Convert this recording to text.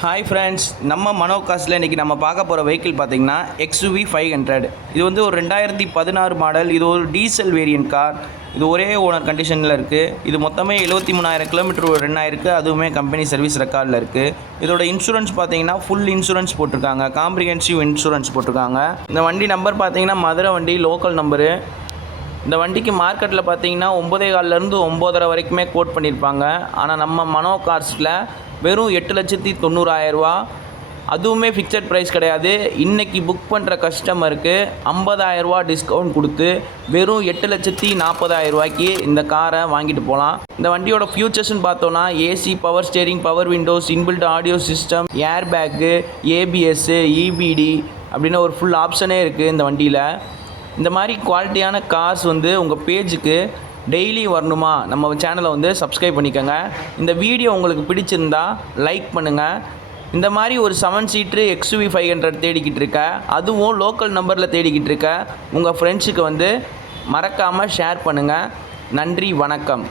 Hi friends, நம்ம மனோ காசில் இன்றைக்கி நம்ம பார்க்க போகிற வெஹிக்கிள் பார்த்திங்கன்னா XUV 500. இது வந்து ஒரு 2016 மாடல். இது ஒரு டீசல் வேரியன்ட் கார். இது ஒரே ஓனர் கண்டிஷனில் இருக்குது. இது மொத்தமே 73,000 கிலோமீட்டர் ரன் ஆயிருக்கு. அதுவுமே கம்பெனி சர்வீஸ் ரெக்கார்டில் இருக்குது. இதோட இன்சூரன்ஸ் பார்த்திங்கன்னா ஃபுல் இன்சூரன்ஸ் போட்டிருக்காங்க. காம்ப்ரிஹென்சிவ் இன்சூரன்ஸ் போட்டிருக்காங்க. இந்த வண்டி நம்பர் பார்த்திங்கன்னா மதுரை வண்டி லோக்கல் நம்பரு. இந்த வண்டிக்கு மார்க்கெட்டில் பார்த்தீங்கன்னா 9,400 9,500 வரைக்குமே கோட் பண்ணியிருப்பாங்க. ஆனால் நம்ம மனோ கார்ஸில் வெறும் 8,90,000 அதுவுமே ஃபிக்ஸட் ப்ரைஸ் கிடையாது. இன்றைக்கி புக் பண்ணுற கஸ்டமருக்கு 50,000 டிஸ்கவுண்ட் கொடுத்து வெறும் 8,40,000 இந்த காரை வாங்கிட்டு போகலாம். இந்த வண்டியோட ஃபியூச்சர்ஸ்னு பார்த்தோன்னா AC, power steering, power windows, inbuilt audio system, air bag, ABS, EBD அப்படின்னு ஒரு ஃபுல் ஆப்ஷனே இருக்குது இந்த வண்டியில். இந்த மாதிரி குவாலிட்டியான கார்ஸ் வந்து உங்கள் பேஜுக்கு டெய்லி வரணுமா, நம்ம சேனலை வந்து சப்ஸ்கிரைப் பண்ணிக்கோங்க. இந்த வீடியோ உங்களுக்கு பிடிச்சிருந்தா லைக் பண்ணுங்கள். இந்த மாதிரி ஒரு 7 சீட்ரு XUV 500 தேடிக்கிட்டு இருக்க, அதுவும் லோக்கல் நம்பரில் தேடிக்கிட்டு இருக்க உங்கள் ஃப்ரெண்ட்ஸுக்கு வந்து மறக்காமல் ஷேர் பண்ணுங்கள். நன்றி, வணக்கம்.